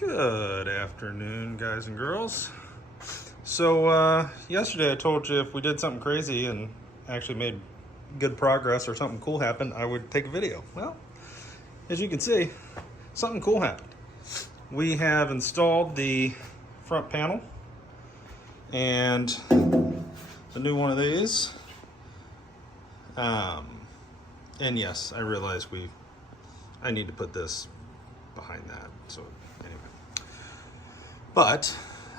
Good afternoon, guys and girls. So yesterday I told you if we did something crazy and actually made good progress or something cool happened, I would take a video. Well, as you can see, something cool happened. We have installed the front panel and the new one of these. And yes, I realize I need to put this behind that. So anyway. But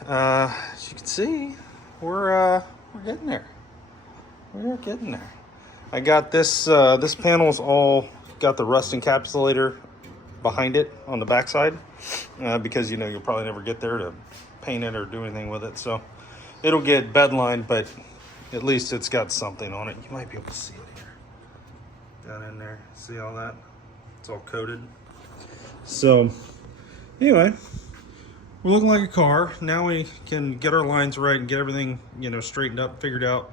as you can see, we're getting there. We're getting there. I got this. This panel's all got the rust encapsulator behind it on the backside because you'll probably never get there to paint it or do anything with it. So it'll get bed lined, but at least it's got something on it. You might be able to see it here. Down in there, see all that? It's all coated. So anyway. We're looking like a car. Now we can get our lines right and get everything, straightened up, figured out,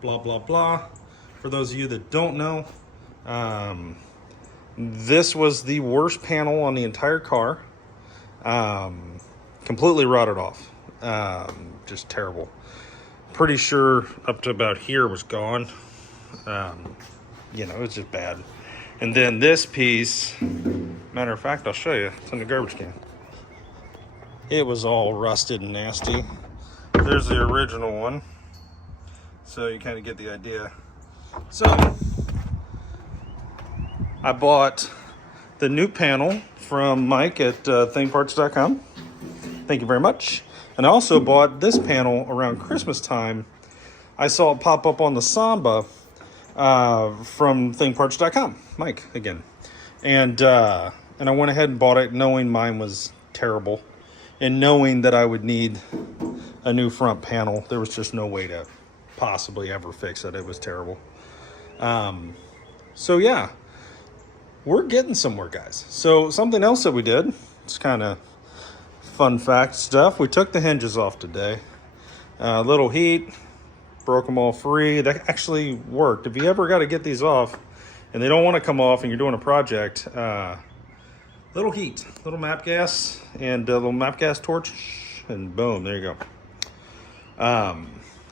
blah, blah, blah. For those of you that don't know, this was the worst panel on the entire car. Completely rotted off. Just terrible. Pretty sure up to about here was gone. It was just bad. And then this piece, matter of fact, I'll show you. It's in the garbage can. It was all rusted and nasty. There's the original one. So you kind of get the idea. So I bought the new panel from Mike at thingparts.com. Thank you very much. And I also bought this panel around Christmas time. I saw it pop up on the Samba from thingparts.com. Mike again. And I went ahead and bought it knowing mine was terrible. And knowing that I would need a new front panel, there was just no way to possibly ever fix it. It was terrible. So yeah, we're getting somewhere, guys. So something else that we did, it's kind of fun fact stuff. We took the hinges off today. A little heat, broke them all free. That actually worked. If you ever got to get these off and they don't want to come off and you're doing a project, little heat, little map gas, and a little map gas torch, and boom, there you go.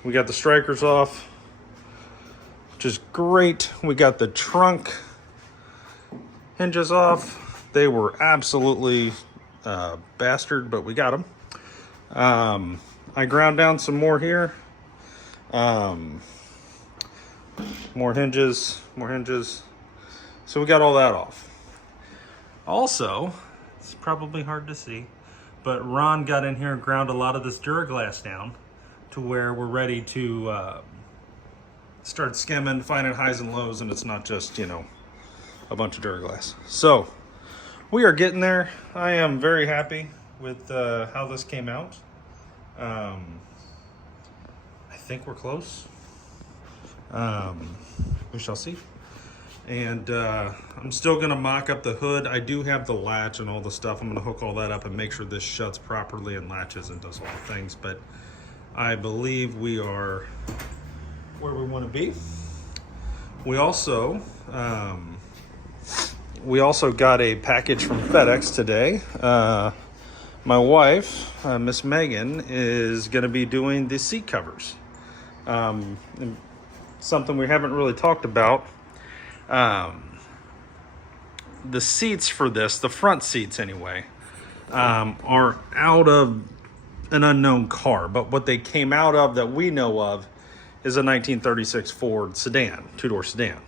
We got the strikers off, which is great. We got the trunk hinges off. They were absolutely bastard, but we got them. I ground down some more here. More hinges. So we got all that off. Also, it's probably hard to see, but Ron got in here and ground a lot of this Duraglass down to where we're ready to start skimming, finding highs and lows, and it's not just, a bunch of Duraglass. So, we are getting there. I am very happy with how this came out. I think we're close. We shall see. And I'm still going to mock up the hood. I do have the latch and all the stuff. I'm going to hook all that up and make sure this shuts properly and latches and does all the things. But I believe we are where we want to be. We also got a package from FedEx today. My wife, Miss Megan, is going to be doing the seat covers. Something we haven't really talked about. The seats for this, the front seats anyway, are out of an unknown car, but what they came out of that we know of is a 1936 Ford sedan, two-door sedan.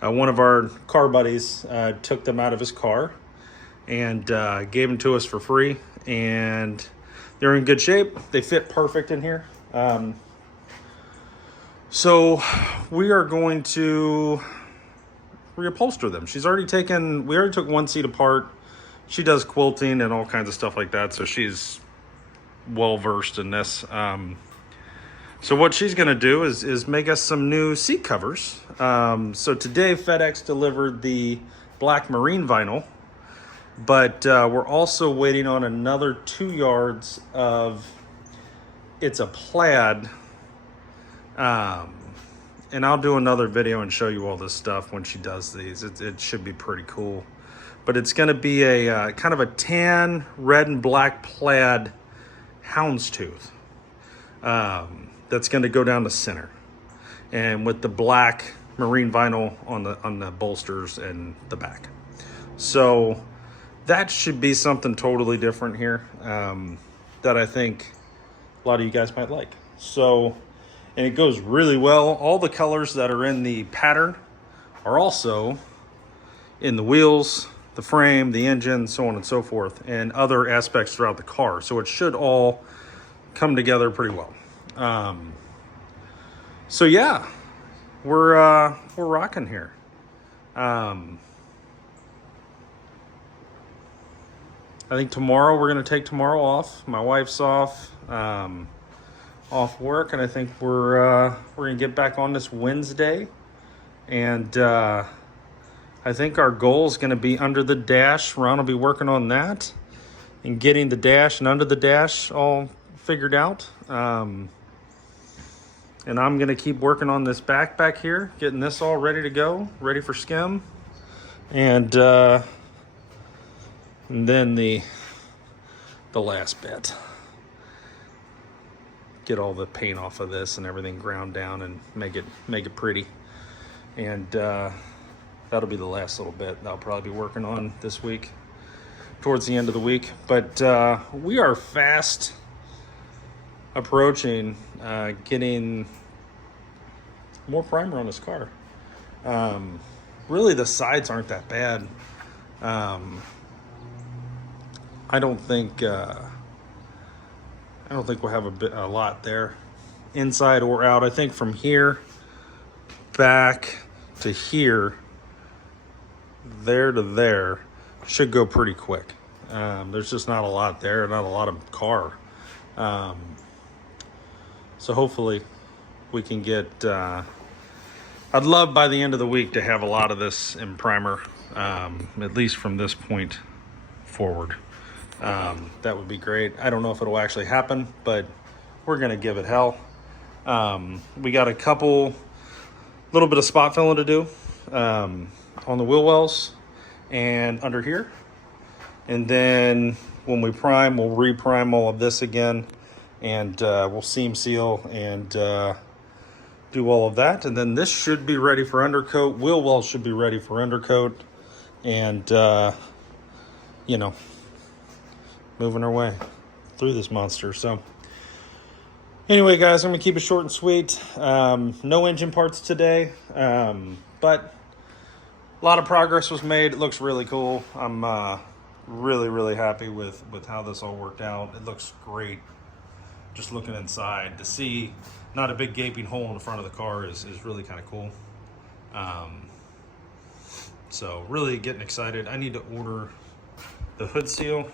One of our car buddies took them out of his car and gave them to us for free, and they're in good shape. They fit perfect in here. So we are going to reupholster them. We already took one seat apart. She does quilting and all kinds of stuff like that, so she's well versed in this. So what she's gonna do is make us some new seat covers. So today FedEx delivered the black marine vinyl, but we're also waiting on another 2 yards of, it's a plaid. And I'll do another video and show you all this stuff when she does these. It should be pretty cool. but it's going to be a kind of a tan, red, and black plaid houndstooth that's going to go down the center, and with the black marine vinyl on the bolsters and the back. So that should be something totally different here that I think a lot of you guys might like. So, and it goes really well. All the colors that are in the pattern are also in the wheels, the frame, the engine, so on and so forth, and other aspects throughout the car. So it should all come together pretty well. So yeah, we're rocking here. I think tomorrow we're gonna take tomorrow off. My wife's off work, and I think we're gonna get back on this Wednesday. And I think our goal is gonna be under the dash. Ron will be working on that and getting the dash and under the dash all figured out. And I'm gonna keep working on this back here, getting this all ready to go, ready for skim. And then the last bit. Get all the paint off of this and everything ground down and make it pretty. And that'll be the last little bit that I'll probably be working on this week, towards the end of the week. But we are fast approaching getting more primer on this car. Really, the sides aren't that bad. I don't think we'll have a lot there, inside or out. I think from here back to here, there to there, should go pretty quick. There's just not a lot there, not a lot of car. So hopefully we can get, I'd love by the end of the week to have a lot of this in primer, at least from this point forward. That would be great. I don't know if it'll actually happen, but we're going to give it hell. We got a little bit of spot filling to do on the wheel wells and under here. And then when we prime, we'll reprime all of this again, and we'll seam seal and do all of that. And then this should be ready for undercoat. Wheel wells should be ready for undercoat. And, moving our way through this monster. So anyway, guys, I'm gonna keep it short and sweet. No engine parts today, but a lot of progress was made. It looks really cool. I'm really happy with how this all worked out. It looks great. Just looking inside to see not a big gaping hole in the front of the car is really kind of cool. So really getting excited. I need to order the hood seal,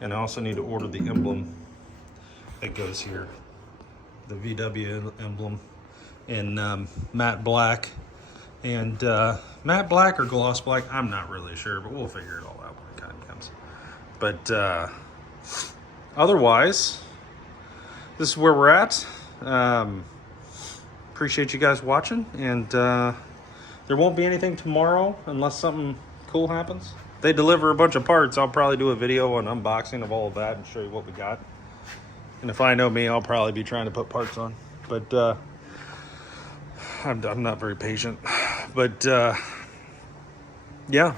and I also need to order the emblem that goes here, the VW emblem in matte black. And matte black or gloss black, I'm not really sure, but we'll figure it all out when it kind of comes. But otherwise, this is where we're at. Appreciate you guys watching, and there won't be anything tomorrow unless something cool happens. They deliver a bunch of parts. I'll probably do a video on unboxing of all of that and show you what we got. And if I know me, I'll probably be trying to put parts on. But I'm not very patient. But yeah,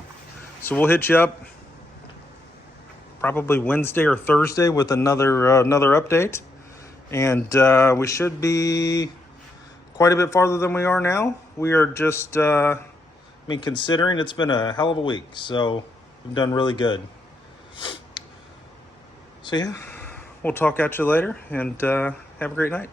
so we'll hit you up probably Wednesday or Thursday with another update. And we should be quite a bit farther than we are now. We are just... considering it's been a hell of a week, so we've done really good. So yeah, we'll talk at you later, and have a great night.